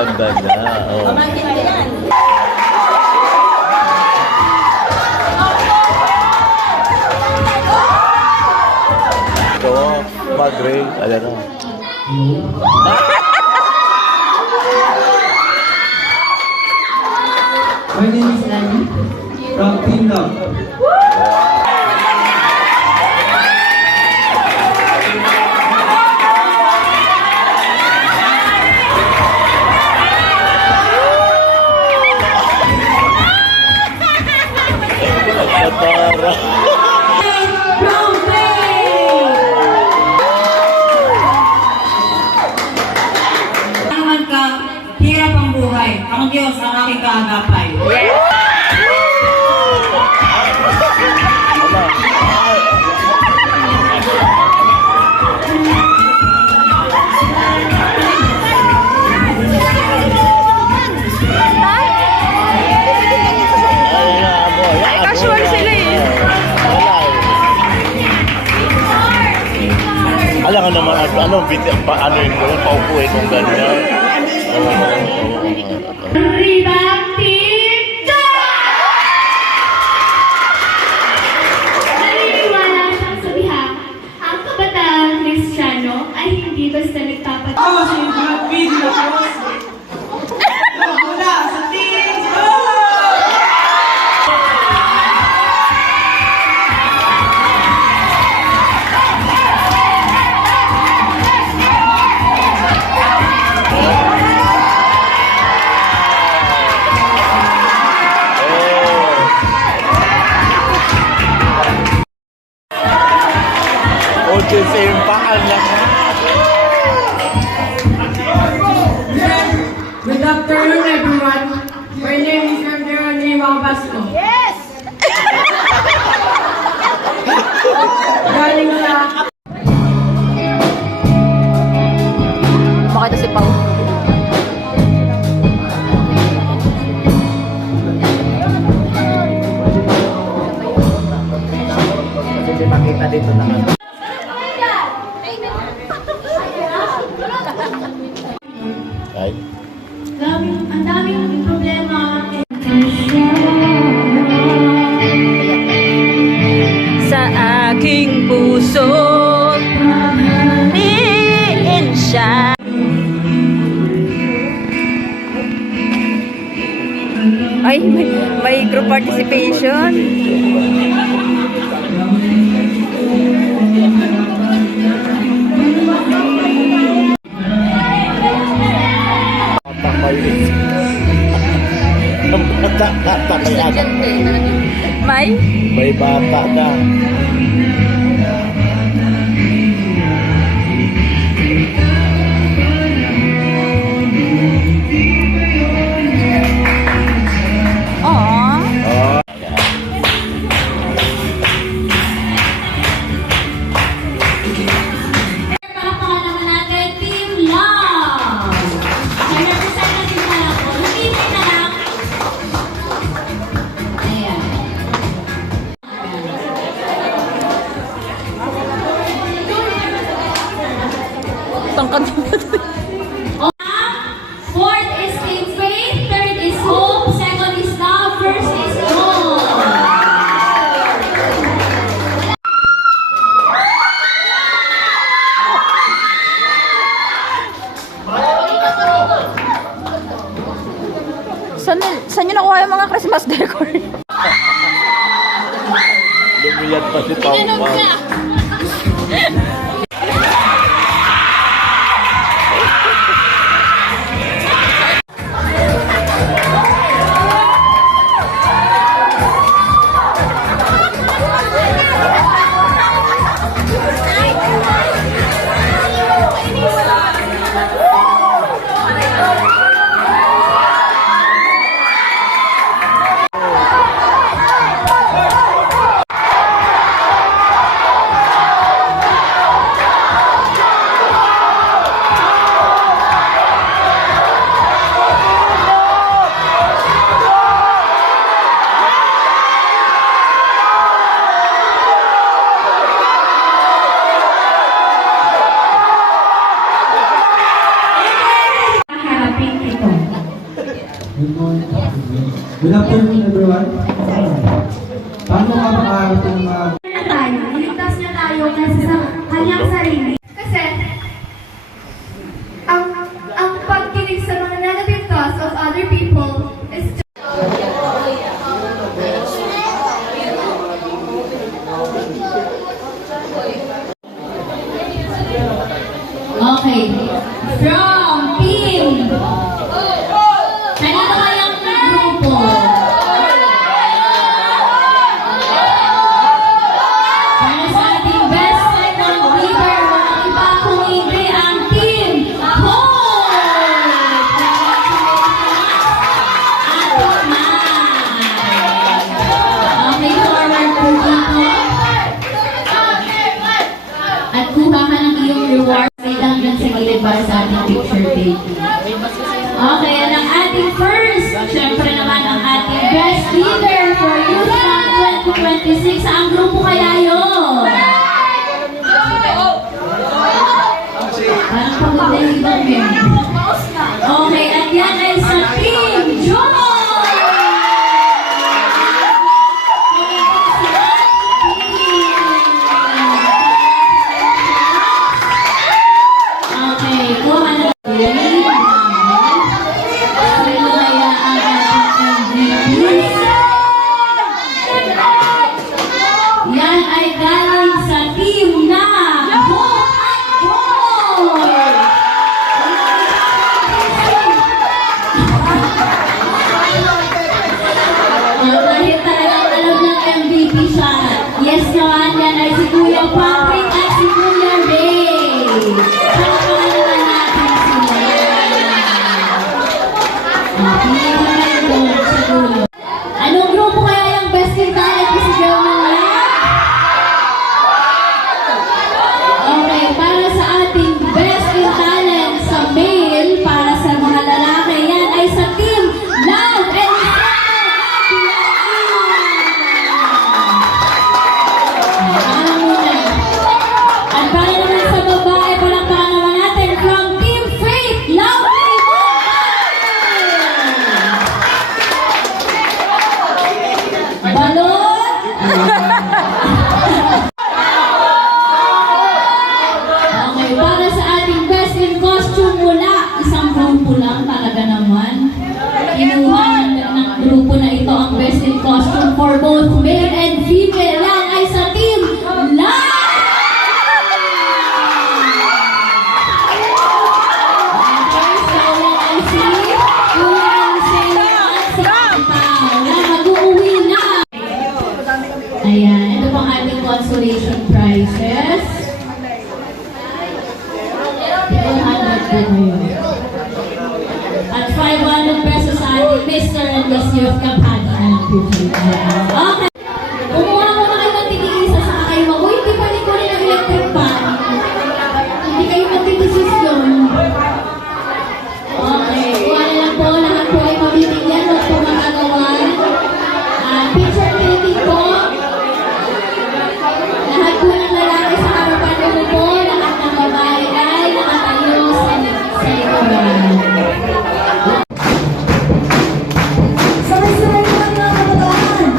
ganda niya. Oh. Pamangkin na yan. Ito, Padre. Ayan o. My name is Annie from Team Love. Para. Naman ka, hirap ang buhay. Ang Diyos ang aking kaagapay. Casual sila eh. Alam ka naman, ano yun, paupuin kung ganyan. Ribang Team Naniniwala siyang sabihan, ang kabataan Kristiyano ay hindi basta nagpapat... Ako si Brad Pitt na mula sa Team Love! Simpaan lang. Good afternoon, everyone. My name is Andrea Basco. Yes! Galing sa... Bakit si Pao? Kasi makita dito na. Ay. Ang daming naging problema. Sa aking puso, niin siya. Ay, may group participation. Ang bata may anak. May bata na. Aww. Palakpakan naman natin, Team Love! May representative na lang po. Lumipit na lang. Ayan. Tangkad Fourth is Team Faith, third is Hope, second is Love, first is Joy. Saan nyo nakuha yung mga Christmas decor? Lumiyad pa si Pao Pao. Good afternoon, everyone. Paano ka makakarating Na tayo, iligtas niya tayo kasi sa kanyang sarili. Kasi, ang pagkinig sa mga negative thoughts of other people is Okay. From team. Kanino kayang grupo? Para sa ating best second leader, walang iba kung hindi ang team Hope! Ato na! Okay, forward po dito. At kuha ka ng iyong reward. Wait lang dyan sa gilid para sa ating picture taking. Okay, at ang ating first, syempre naman ang ating best leader for Youth Camp 2026. Ang grupo kaya yun? Parang pagod na yung ibang member. Okay, at yan ay sa Team Joy! Okay, kuha na. Sino kaya ang ating MVP? Yan ay galing sa team na Hope at Joy! Kahit talagang alam ng MVP siya. Yes naman, yan ay si Kuya Patrick at si Kuya Ray. Palakpakan naman natin sila. Hindi ko na yung doon sa dulo. Anong grupo kaya yung best in talent ko si German Lang? Okay, para sa ating best in talent sa male, para sa mga lalaki, yan ay sa team Love and At para naman sa babae, palakpakan naman natin from Team Faith, Love and Balon! Okay, para sa ating best in costume mula, isang grupo lang talaga naman. Kinuha ng grupo na ito ang best in costume for both male and female. Yan ay sa Team Love! Okay, so yan ay si Kuya Lucero at si Pao na mag-uuwi na. Ayan, ito pang ating consolation prizes. 200 din yun. At 500 pesos sa ating Mr. and Miss Youth Camp Okay. Kumuha muna kayo ng tig-isa sa kayo. Uy, hindi pa rin ko rin ang electric pan. Hindi kayo magdidesisyon. Okay, kuha na lang po. Lahat po ay mabibigyan. Huwag po magagawan. Picture taking po. Lahat po ng lalaki sa harapan mo po. Lahat ng babae ay nakatayo sa likuran. sabay-sabay naman mga kabataan.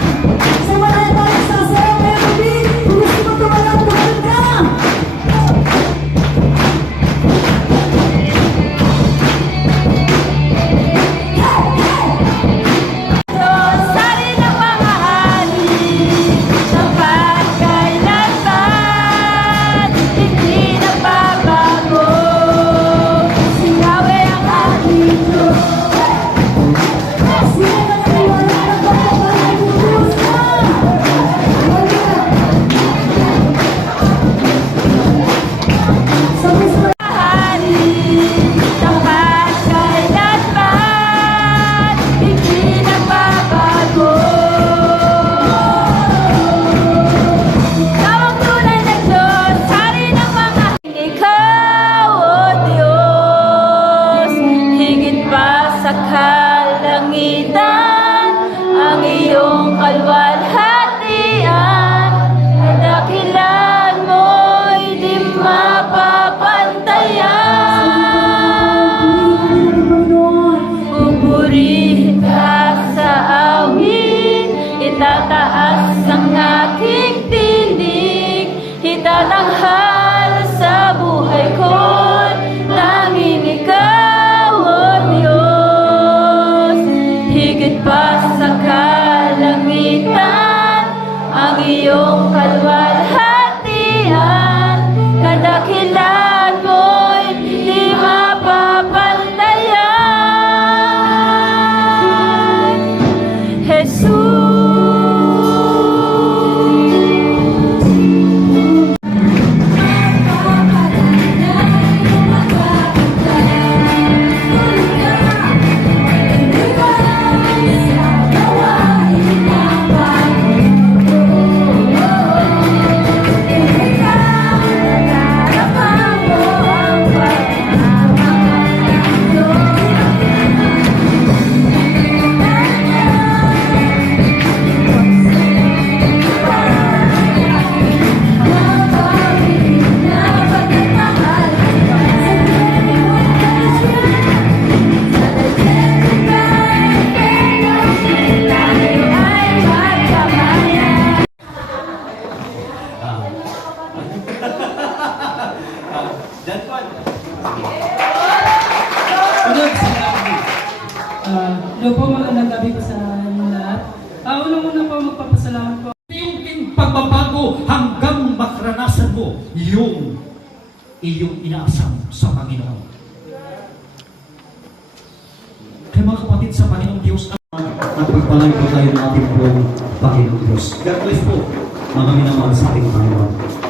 Hello po, magandang gabi po sa inyo lahat. Unang-una po, magpapasalamat po. Yung pagbabago hanggang makaranasan mo yung iyong inaasam sa Panginoon. Kaya mga kapatid sa Panginoong Diyos, at pagpalain po tayo ng ating pong Panginoong Diyos. God bless po, mga minamahal sa ating Panginoon.